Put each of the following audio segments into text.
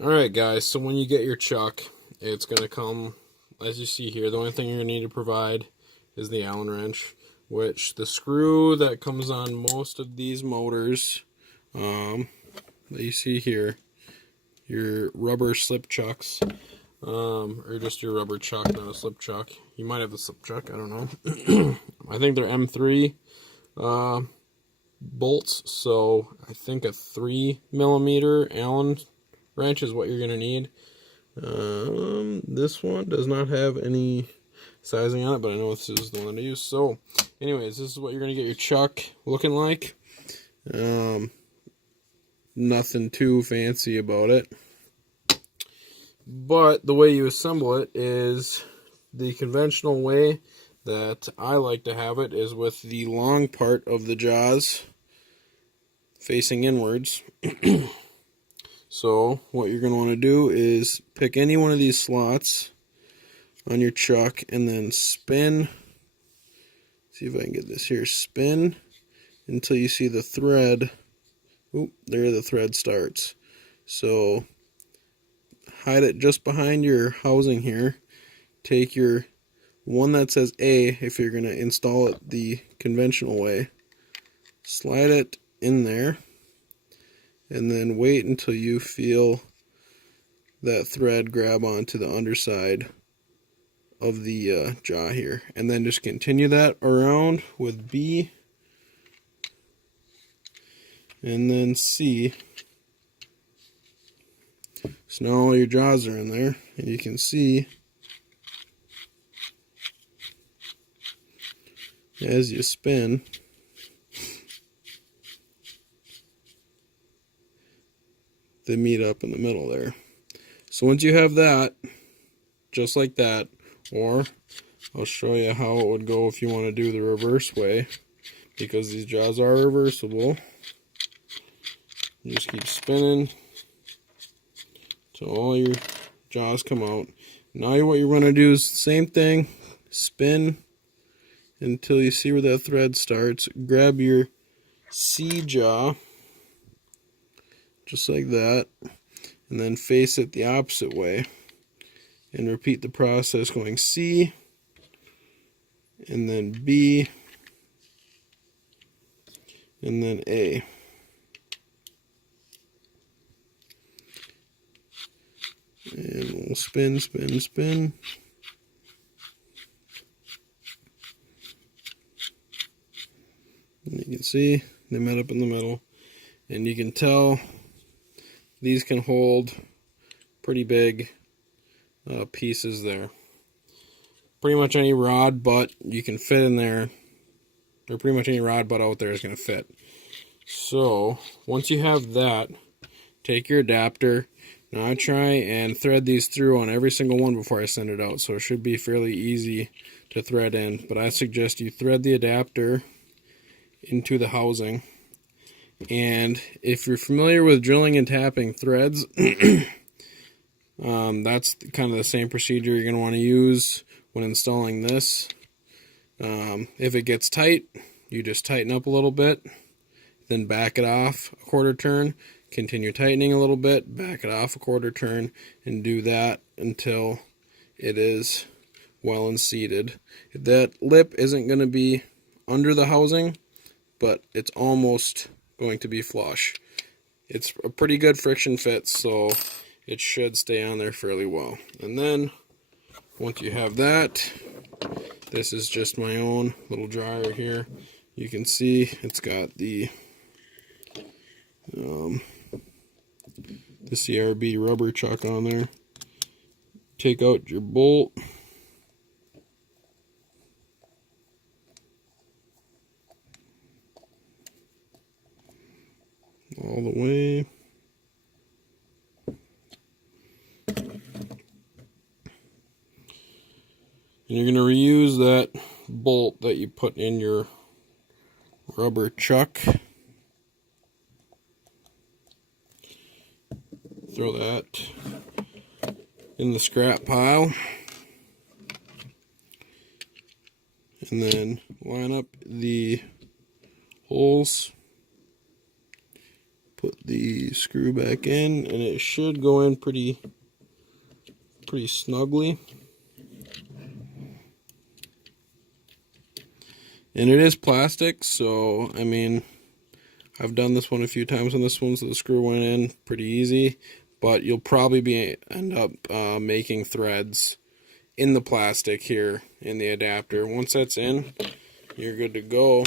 Alright guys, so when you get your chuck, it's going to come, as you see here, the only thing you're going to need to provide is the Allen wrench, which the screw that comes on most of these motors that you see here, your rubber slip chucks, or just your rubber chuck, not a slip chuck. You might have the slip chuck, I don't know. I think they're M3 bolts, so I think a 3mm Allen wrench is what you're going to need. This one does not have any sizing on it, but I know this is the one that I use. So, anyways, this is what you're going to get your chuck looking like. Nothing too fancy about it. But the way you assemble it is the conventional way that I like to have it is with the long part of the jaws facing inwards. So what you're going to want to do is pick any one of these slots on your chuck and then spin. See if I can get this here. Spin until you see the thread. Oop, there the thread starts. So hide it just behind your housing here. Take your one that says A if you're going to install it the conventional way. Slide it in there. And then wait until you feel that thread grab onto the underside of the jaw here. And then just continue that around with B. And then C. So now all your jaws are in there. And you can see as you spin, they meet up in the middle there. So once you have that, just like that, or I'll show you how it would go if you want to do the reverse way, because these jaws are reversible. You just keep spinning till all your jaws come out. Now what you're going to do is the same thing, spin until you see where that thread starts. Grab your C jaw, just like that, and then face it the opposite way and repeat the process going C and then B and then A. And we'll spin, spin, spin. And you can see they met up in the middle, and you can tell these can hold pretty big pieces there. Pretty much any rod butt you can fit in there, or pretty much any rod butt out there is going to fit. So once you have that, take your adapter. Now I try and thread these through on every single one before I send it out, so it should be fairly easy to thread in. But I suggest you thread the adapter into the housing. And if you're familiar with drilling and tapping threads, that's kind of the same procedure you're going to want to use when installing this. If it gets tight, you just tighten up a little bit, then back it off a quarter turn, continue tightening a little bit, back it off a quarter turn, and do that until it is well and seated. That lip isn't going to be under the housing, but it's almost going to be flush. It's a pretty good friction fit, so it should stay on there fairly well. And then once you have that, this is just my own little dryer here. You can see it's got the CRB rubber chuck on there. Take out your bolt. All the way. And you're going to reuse that bolt that you put in your rubber chuck. Throw that in the scrap pile. And then line up the holes Put the screw back in, and it should go in pretty snugly. And it is plastic, so I mean, I've done this one a few times on this one, so the screw went in pretty easy. But you'll probably end up making threads in the plastic here in the adapter. Once that's in, you're good to go.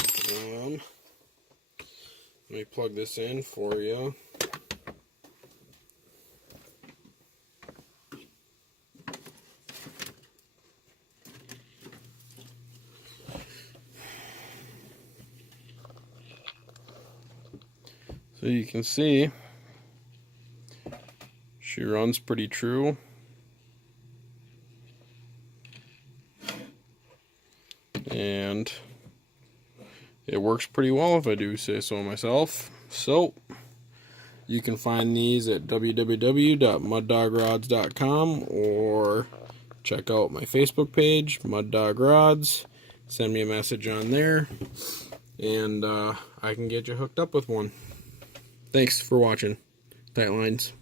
Let me plug this in for you. So you can see she runs pretty true. And it works pretty well, if I do say so myself. So you can find these at www.muddog-rods.com or check out my Facebook page, Mud Dog Rods. Send me a message on there, and I can get you hooked up with one. Thanks for watching. Tight lines.